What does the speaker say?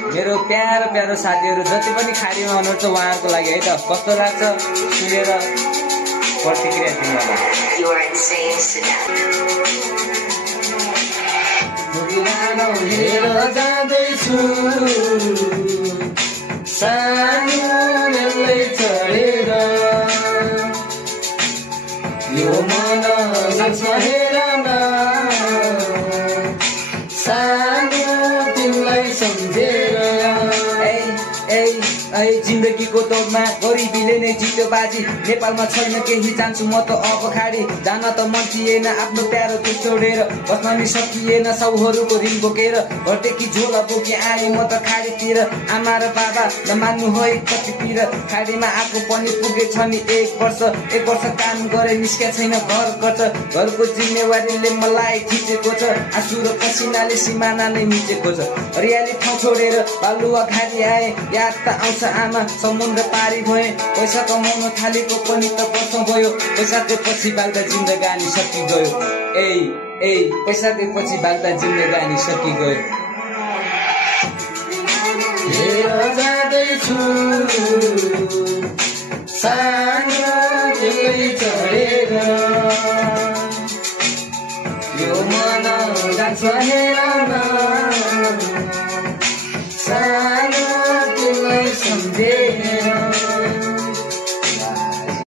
मेरो प्यारो प्यारो साथीहरू जति पनि खाडीमा हुनुहुन्छ उहाँहरूको लागि है त कस्तो लाग्छ सुनेर प्रतिक्रिया दिनु होला। जाँदैछु सानो चढेर यो मन हेर न सानो तिमीलाई सम्झेर जिन्दगीको दौडमा गरिबीले नै जित्यो बाजी नेपालमा छैन केही जान्छु म त अब खाडी जान त मन थिएन आफ्नो प्यारो त्यो छोडेर बस्न नि सकिएन साउहरूको ऋण बोकेर घरदेखि झोला बोकी आएँ म त खाडीतिर आमा र बाबा नमान्नु है कति पिर खाडीमा आएको पनि पुगेछ नि एक वर्ष काम गरे निस्क्या छैन घर खर्च घरको जिम्मेवारीले मलाई खिचेको छ आँसु र पसिनाले सिमाना नै मिचेको छ हरियाली ठाउँ छोडेर बालुवा खाडी आए याद त आउँछ आमा समुद्र पारी भए पैसा कमाउन थालेको पनि त वर्ष भयो पैसाको पछि बाग्दा जिन्दगानी सकिगयो पैसाको पछि बाग्दा जिन्दगानी सकिगयो हेर जाँदैछु सानो चढेर यो मन जान्छ हेर न